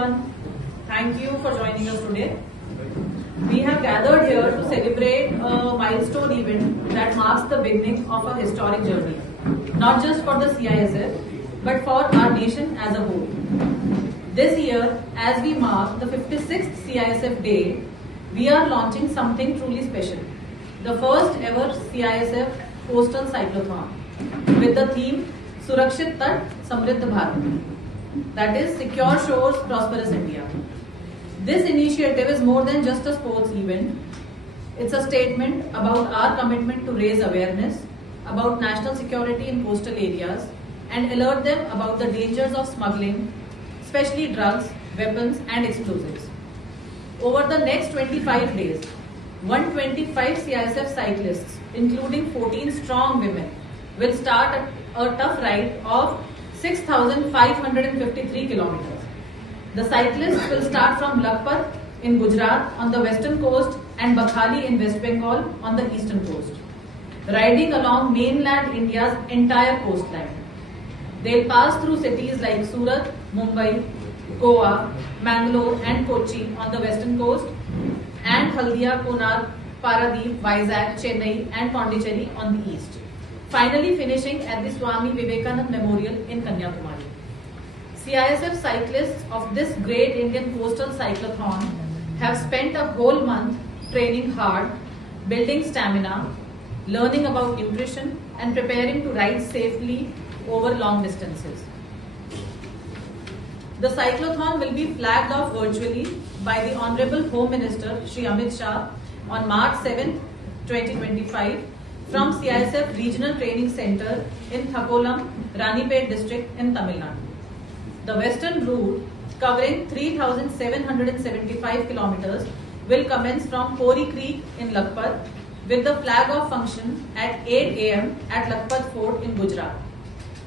everyone. Thank you for joining us today. We have gathered here to celebrate a milestone event that marks the beginning of a historic journey, not just for the CISF, but for our nation as a whole. This year, as we mark the 56th CISF Day, we are launching something truly special. The first ever CISF Coastal Cyclothon with the theme Surakshit Tat Samriddh Bharat, that is Secure Shores, Prosperous India. This initiative is more than just a sports event. It's a statement about our commitment to raise awareness about national security in coastal areas and alert them about the dangers of smuggling, especially drugs, weapons and explosives. Over the next 25 days, 125 CISF cyclists, including 14 strong women, will start a tough ride of 6,553 kilometers. The cyclists will start from Lakhpat in Gujarat on the western coast and Baghali in West Bengal on the eastern coast, riding along mainland India's entire coastline. They'll pass through cities like Surat, Mumbai, Goa, Mangalore and Kochi on the western coast and Haldia, Konark, Paradeep, Vizag, Chennai and Pondicherry on the east, finally finishing at the Swami Vivekanand Memorial in Kanyakumari. CISF cyclists of this great Indian coastal cyclothon have spent a whole month training hard, building stamina, learning about nutrition and preparing to ride safely over long distances. The cyclothon will be flagged off virtually by the Honorable Home Minister Shri Amit Shah on March 7, 2025 from CISF Regional Training Center in Thakolam, Ranipet district in Tamil Nadu. The western route, covering 3,775 kilometers, will commence from Pori Creek in Lakhpat with the flag-off function at 8 am at Lakhpat Fort in Gujarat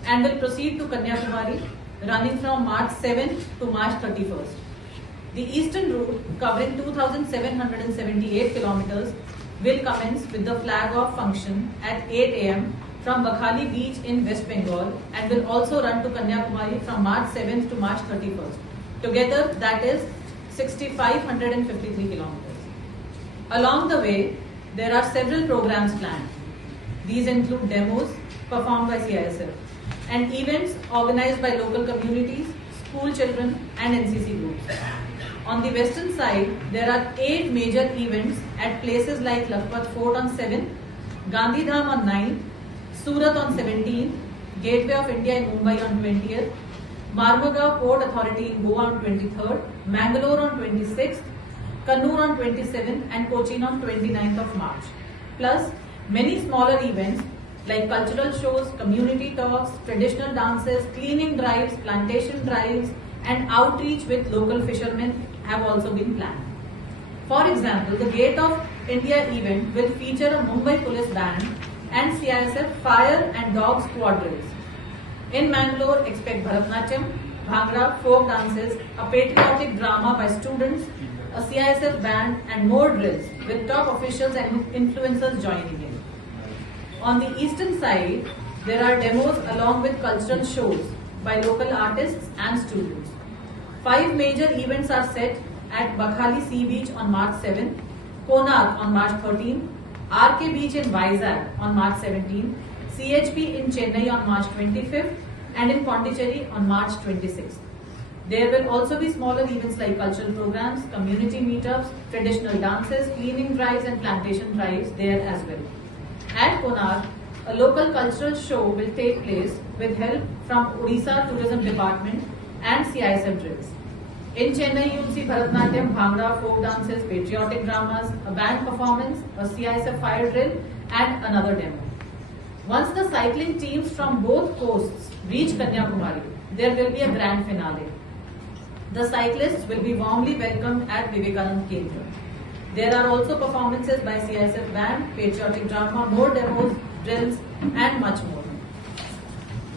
and will proceed to Kanyakumari, running from March 7 to March 31st. The eastern route, covering 2,778 kilometers, will commence with the flag-off function at 8 am from Baghali Beach in West Bengal and will also run to Kanyakumari from March 7th to March 31st. Together, that is 6,553 kilometers. Along the way, there are several programs planned. These include demos performed by CISF and events organized by local communities, school children and NCC groups. On the western side, there are 8 major events at places like Lakhpat Fort on 7th, Gandhidham on 9th, Surat on 17th, Gateway of India in Mumbai on 20th, Marmugao Port Authority in Goa on 23rd, Mangalore on 26th, Kannur on 27th and Cochin on 29th of March. Plus, many smaller events like cultural shows, community talks, traditional dances, cleaning drives, plantation drives and outreach with local fishermen have also been planned. For example, the Gate of India event will feature a Mumbai police band and CISF fire and dog squad drills. In Mangalore, expect Bharatnatyam, Bhangra, folk dances, a patriotic drama by students, a CISF band and more drills with top officials and influencers joining in. On the eastern side, there are demos along with cultural shows by local artists and students. 5 major events are set at Baghali Sea Beach on March 7th, Konark on March 13th, RK Beach in Vizag on March 17th, CHP in Chennai on March 25th and in Pondicherry on March 26th. There will also be smaller events like cultural programs, community meetups, traditional dances, cleaning drives and plantation drives there as well. At Konark, a local cultural show will take place with help from Odisha Tourism Department and CISF drills. In Chennai, you will see Bharatnatyam, Bhangra, folk dances, patriotic dramas, a band performance, a CISF fire drill and another demo. Once the cycling teams from both coasts reach Kanyakumari, there will be a grand finale. The cyclists will be warmly welcomed at Vivekanand Kendra. There are also performances by CISF band, patriotic drama, more demos, drills and much more.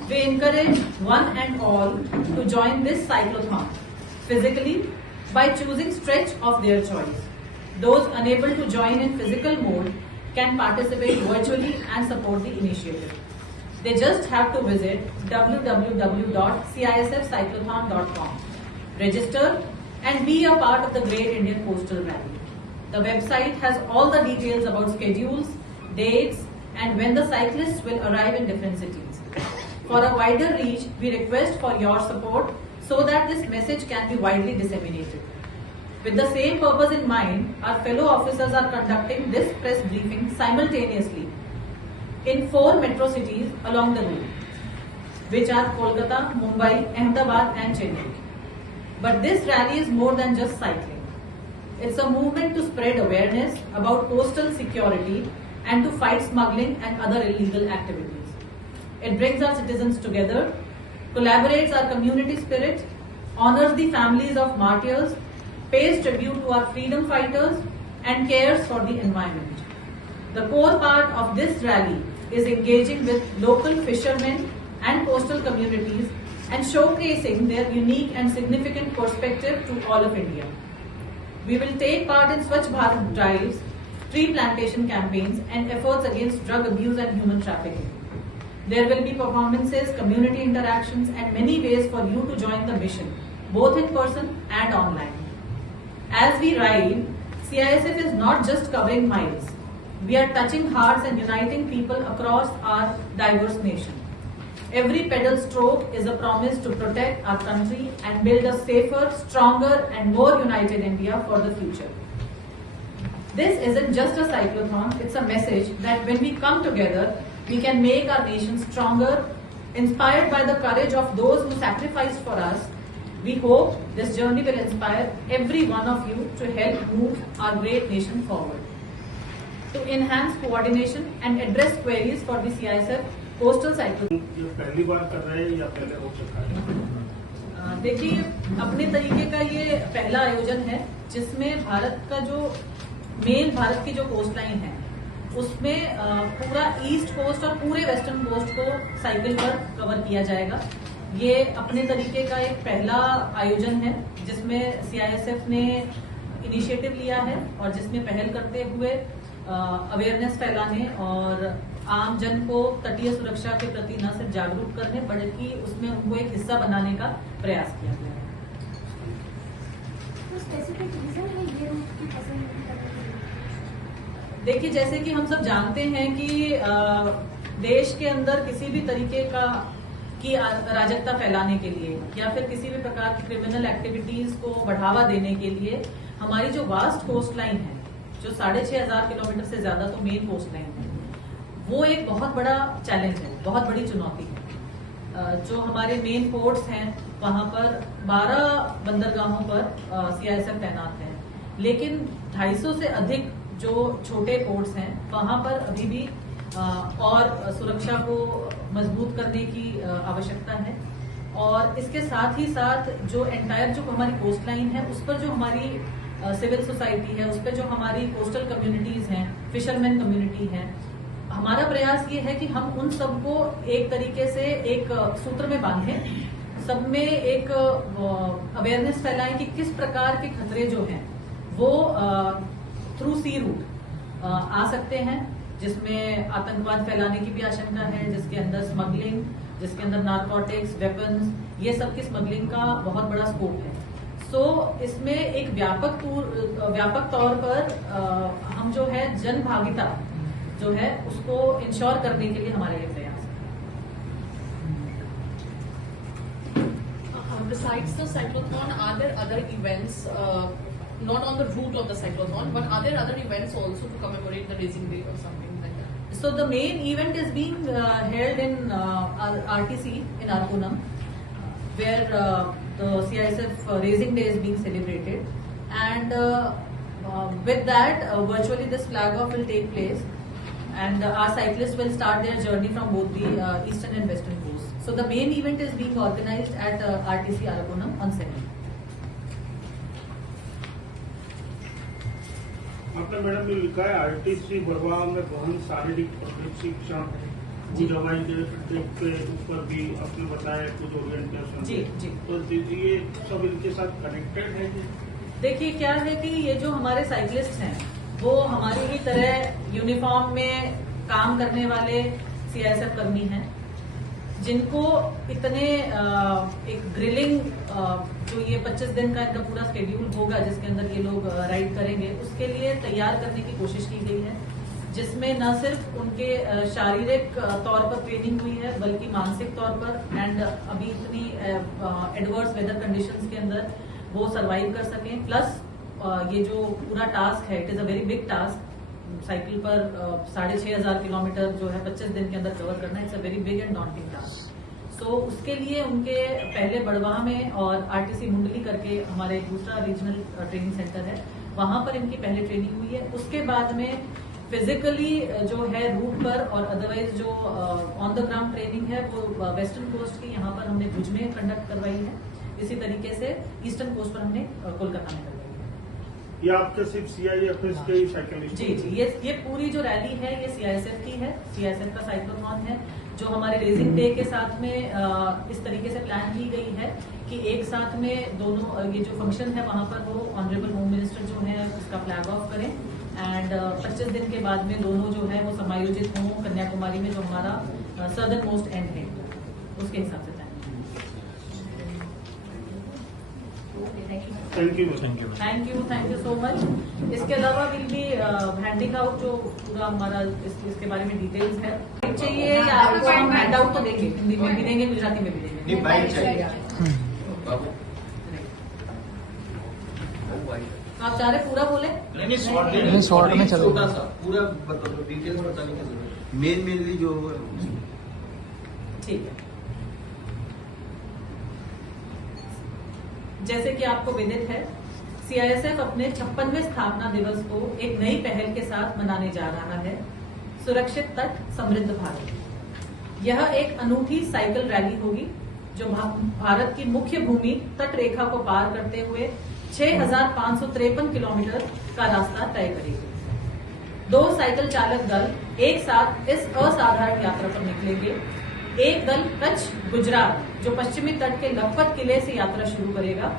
We encourage one and all to join this cyclothon physically by choosing stretch of their choice. Those unable to join in physical mode can participate virtually and support the initiative. They just have to visit www.cisfcyclothon.com. Register and be a part of the Great Indian Coastal Rally. The website has all the details about schedules, dates, and when the cyclists will arrive in different cities. For a wider reach, we request for your support so that this message can be widely disseminated. With the same purpose in mind, our fellow officers are conducting this press briefing simultaneously in 4 metro cities along the route, which are Kolkata, Mumbai, Ahmedabad and Chennai. But this rally is more than just cycling. It's a movement to spread awareness about coastal security and to fight smuggling and other illegal activities. It brings our citizens together, collaborates our community spirit, honors the families of martyrs, pays tribute to our freedom fighters, and cares for the environment. The core part of this rally is engaging with local fishermen and coastal communities and showcasing their unique and significant perspective to all of India. We will take part in Swachh Bharat drives, tree plantation campaigns, and efforts against drug abuse and human trafficking. There will be performances, community interactions, and many ways for you to join the mission, both in person and online. As we ride, CISF is not just covering miles. We are touching hearts and uniting people across our diverse nation. Every pedal stroke is a promise to protect our country and build a safer, stronger, and more united India for the future. This isn't just a cyclothon, it's a message that when we come together, we can make our nation stronger, inspired by the courage of those who sacrificed for us. We hope this journey will inspire every one of you to help move our great nation forward. To enhance coordination and address queries for the CISF Coastal Cycling. ये पहली बार कर रहे हैं या पहले हो चुका है? देखिए, अपने तरीके का ये पहला आयोजन है जिसमें भारत का जो भारत की जो कोस्ट लाइन है उसमें पूरा ईस्ट कोस्ट और पूरे वेस्टर्न कोस्ट को साइकिल पर कवर किया जाएगा। ये अपने तरीके का एक पहला आयोजन है जिसमें सीआईएसएफ ने इनिशिएटिव लिया है और जिसमें पहल करते हुए अवेयरनेस फैलाने और आम जन को तटीय सुरक्षा के प्रति न सिर्फ जागरूक करने बल्कि उसमें उनको एक हिस्सा बनाने का प्रयास किया गया है। तो स्पेसिफिक रीजन है ये रूट की पसंद करने के लिए? देखिए, जैसे कि हम सब जानते हैं कि देश के अंदर किसी भी तरीके की अराजकता फैलाने के लिए या फिर किसी भी प्रकार की क्रिमिनल एक्टिविटीज को बढ़ावा देने के लिए हमारी जो वास्ट कोस्ट लाइन है, जो 6,500 किलोमीटर से ज्यादा तो मेन कोस्ट लाइन है, वो एक बहुत बड़ा चैलेंज है, बहुत बड़ी चुनौती है। जो हमारे मेन पोर्ट्स हैं वहां पर 12 बंदरगाहों पर सीआईएसएफ तैनात है, लेकिन 250 से अधिक जो छोटे पोर्ट्स हैं वहां पर अभी भी और सुरक्षा को मजबूत करने की आवश्यकता है। और इसके साथ ही साथ जो एंटायर जो हमारी कोस्ट लाइन है उस पर जो हमारी सिविल सोसाइटी है, उस पर जो हमारी कोस्टल कम्युनिटीज हैं, फिशरमैन कम्युनिटी है, हमारा प्रयास ये है कि हम उन सबको एक तरीके से एक सूत्र में बांधें, सब में एक अवेयरनेस फैलाएं कि किस प्रकार के खतरे जो हैं वो थ्रू सी रूट आ सकते हैं, जिसमें आतंकवाद फैलाने की भी आशंका है, जिसके अंदर स्मगलिंग, जिसके अंदर नारकोटिक्स, वेपन्स, ये सब की स्मगलिंग का बहुत बड़ा स्कोप है। सो इसमें एक व्यापक तौर पर हम जो है जन भागीदारी जो है उसको इंश्योर करने के लिए हमारा ये प्रयास है। Besides the cyclothon, are there other events, not on the route of the cyclothon, but are there other events also to commemorate the Racing Day or something like that? So the main event is being held in RTC in Arpunam, where the CISF Racing Day is being celebrated, and with that virtually this flag off will take place, and our cyclists will start their journey from both the eastern and western coast. So the main event is being organized at RTC Arpunam on 7th. आपने मैडम ने लिखा है आरटीसी बरवा में गहन शारीरिक प्रशिक्षण दवाई के ऊपर भी आपने बताया कुछ ओरिएंटेशन। जी जी। तो ये सब इनके साथ कनेक्टेड है? देखिए, क्या है कि ये जो हमारे साइकिलिस्ट हैं वो हमारी ही तरह यूनिफॉर्म में काम करने वाले सीआईएसएफ कर्मी हैं, जिनको इतने एक ग्रिलिंग जो ये 25 दिन का इनका पूरा शेड्यूल होगा जिसके अंदर ये लोग राइड करेंगे, उसके लिए तैयार करने की कोशिश की गई है, जिसमें न सिर्फ उनके शारीरिक तौर पर ट्रेनिंग हुई है बल्कि मानसिक तौर पर एंड अभी इतनी एडवर्स वेदर कंडीशंस के अंदर वो सरवाइव कर सकें। प्लस ये जो पूरा टास्क है, it is a very big task. Cycle पर 6,500 किलोमीटर जो है 25 दिन के अंदर कवर करना, it's a very big and daunting task. So उसके लिए उनके पहले बड़वाह में और आरटीसी मुंडली करके हमारे दूसरा रीजनल ट्रेनिंग सेंटर है, वहां पर इनकी पहले ट्रेनिंग हुई है। उसके बाद में फिजिकली जो है रूट पर और अदरवाइज जो ऑन द ग्राउंड ट्रेनिंग है वो वेस्टर्न कोस्ट की यहाँ पर हमने भुज में कंडक्ट करवाई है। इसी तरीके से ईस्टर्न कोस्ट पर हमने कोलकाता में करवाई है। ये आपके सिर्फ CIFS के ही साइकिलिस्ट? जी, ये पूरी जो रैली है ये CISF की है, CISF का साइक्लोथॉन है, जो हमारे रेजिंग डे के साथ में इस तरीके से प्लान की गई है कि एक साथ में दोनों ये जो फंक्शन है वहां पर वो ऑनरेबल होम मिनिस्टर जो है उसका फ्लैग ऑफ करें एंड 25 दिन के बाद में दोनों जो है वो समायोजित हों कन्याकुमारी में, जो हमारा सदर्न मोस्ट एंड है, उसके हिसाब से thank you. Thank you so much. इसके अलावा विल बी हैंडिंग आउट जो पूरा हमारा इसके बारे में डिटेल्स है चाहिए या आपको हम हैंड आउट तो देंगे, हिंदी में भी देंगे, गुजराती में भी देंगे। नहीं, बाइक चाहिए। आप चाह रहे पूरा बोले? नहीं, शॉर्ट में चलो। छोटा सा पूरा बता दो, डिटेल्स बताने की जरूरत है। मेनली जो ठीक है। जैसे कि आपको विदित है, CISF अपने 56वें स्थापना दिवस को एक नई पहल के साथ मनाने जा रहा है, सुरक्षित तट समृद्ध भारत। यह एक अनूठी साइकिल रैली होगी जो भारत की मुख्य भूमि तट रेखा को पार करते हुए 6,553 किलोमीटर का रास्ता तय करेगी। 2 साइकिल चालक दल एक साथ इस असाधारण यात्रा पर निकलेंगे। एक दल कच्छ गुजरात जो पश्चिमी तट के लखपत किले से यात्रा शुरू करेगा,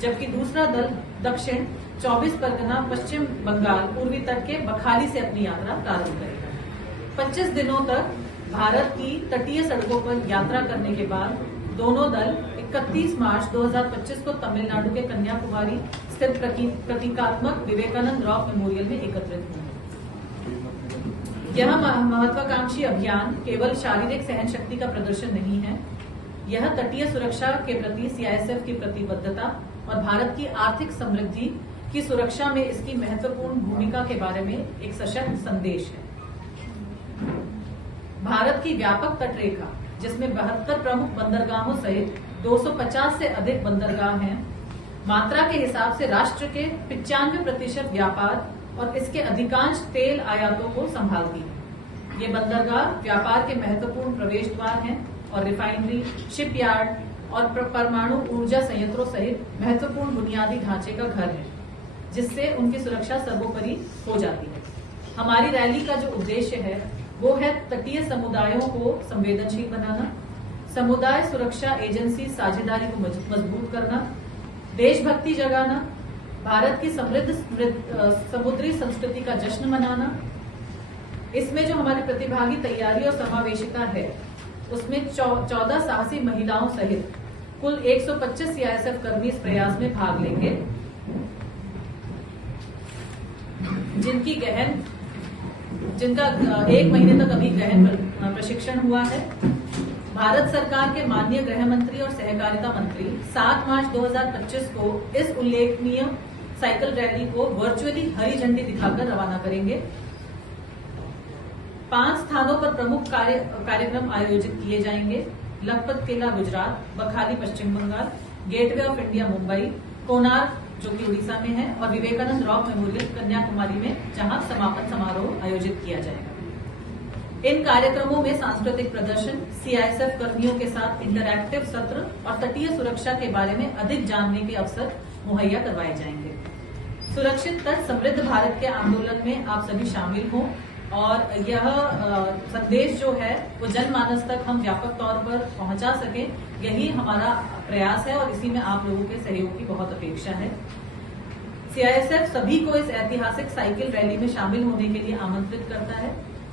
जबकि दूसरा दल दक्षिण 24 परगना पश्चिम बंगाल पूर्वी तट के बखाली से अपनी यात्रा प्रारंभ करेगा। 25 दिनों तक भारत की तटीय सड़कों पर यात्रा करने के बाद दोनों दल 31 मार्च 2025 को तमिलनाडु के कन्याकुमारी स्थित प्रतीकात्मक विवेकानंद रॉक मेमोरियल में एकत्रित होंगे। यह महत्वाकांक्षी अभियान केवल शारीरिक सहन शक्ति का प्रदर्शन नहीं है, यह तटीय सुरक्षा के प्रति CISF की प्रतिबद्धता और भारत की आर्थिक समृद्धि की सुरक्षा में इसकी महत्वपूर्ण भूमिका के बारे में एक सशक्त संदेश है। भारत की व्यापक तटरेखा, जिसमें 72 प्रमुख बंदरगाहों सहित 250 से अधिक बंदरगाह हैं, मात्रा के हिसाब से राष्ट्र के 95% व्यापार और इसके अधिकांश तेल आयातों को संभालती है। ये बंदरगाह व्यापार के महत्वपूर्ण प्रवेश द्वार हैं और रिफाइनरी, शिपयार्ड और परमाणु ऊर्जा संयंत्रों सहित महत्वपूर्ण बुनियादी ढांचे का घर है, जिससे उनकी सुरक्षा सर्वोपरि हो जाती है। हमारी रैली का जो उद्देश्य है वो है तटीय समुदायों को संवेदनशील बनाना, समुदाय सुरक्षा एजेंसी साझेदारी को मजबूत करना, देशभक्ति जगाना, भारत की समृद्ध समुद्री संस्कृति का जश्न मनाना। इसमें जो हमारी प्रतिभागी तैयारी और समावेशिता है उसमें 14 साहसी महिलाओं सहित कुल 125 CISF कर्मी इस प्रयास में भाग लेंगे, जिनका 1 महीने तक अभी गहन प्रशिक्षण हुआ है। भारत सरकार के माननीय गृह मंत्री और सहकारिता मंत्री 7 मार्च 2025 को इस उल्लेखनीय साइकिल रैली को वर्चुअली हरी झंडी दिखाकर रवाना करेंगे। 5 स्थानों पर प्रमुख कार्यक्रम आयोजित किए जाएंगे: लखपत किला Gujarat, Bakkhali Paschim Bangal, gateway of India Mumbai, Konark जो कि उड़ीसा में है और विवेकानंद रॉक मेमोरियल कन्याकुमारी में, जहां समापन समारोह आयोजित किया जाएगा। इन कार्यक्रमों में सांस्कृतिक प्रदर्शन, CISF कर्मियों के साथ इंटरैक्टिव सत्र और तटीय सुरक्षा के बारे में अधिक जानने के अवसर मुहैया करवाए जाएंगे। सुरक्षित तट समृद्ध भारत के आंदोलन में आप सभी शामिल हों और यह संदेश जो है वो जनमानस तक हम व्यापक तौर पर पहुंचा सकें, यही हमारा प्रयास है और इसी में आप लोगों के सहयोग की बहुत अपेक्षा है। CISF सभी को इस ऐतिहासिक साइकिल रैली में शामिल होने के लिए आमंत्रित करता है,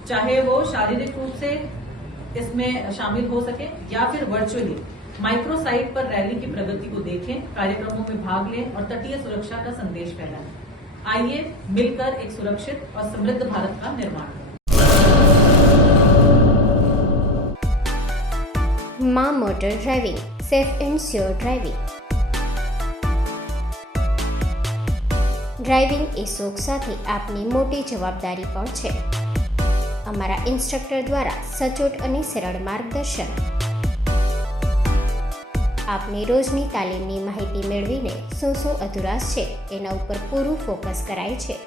चाहे वो शारीरिक रूप से इसमें शामिल हो सके या फिर वर्चुअली माइक्रो साइट पर रैली की प्रगति को देखें, कार्यक्रमों में भाग लें और तटीय सुरक्षा का संदेश फैलाएं। आइए मिलकर एक सुरक्षित और समृद्ध भारत का निर्माण करें। માં motor driving, safe and sure driving. Driving એ શોખ સાથે આપની મોટી જવાબદારી પણ છે. અમારા ઇન્સ્ટ્રક્ટર દ્વારા સચોટ અને સરળ માર્ગદર્શન. આપની રોજની તાલીમની માહિતી મેળવીને શું અધુરાશ છે એના ઉપર પૂરું ફોકસ કરાય છે.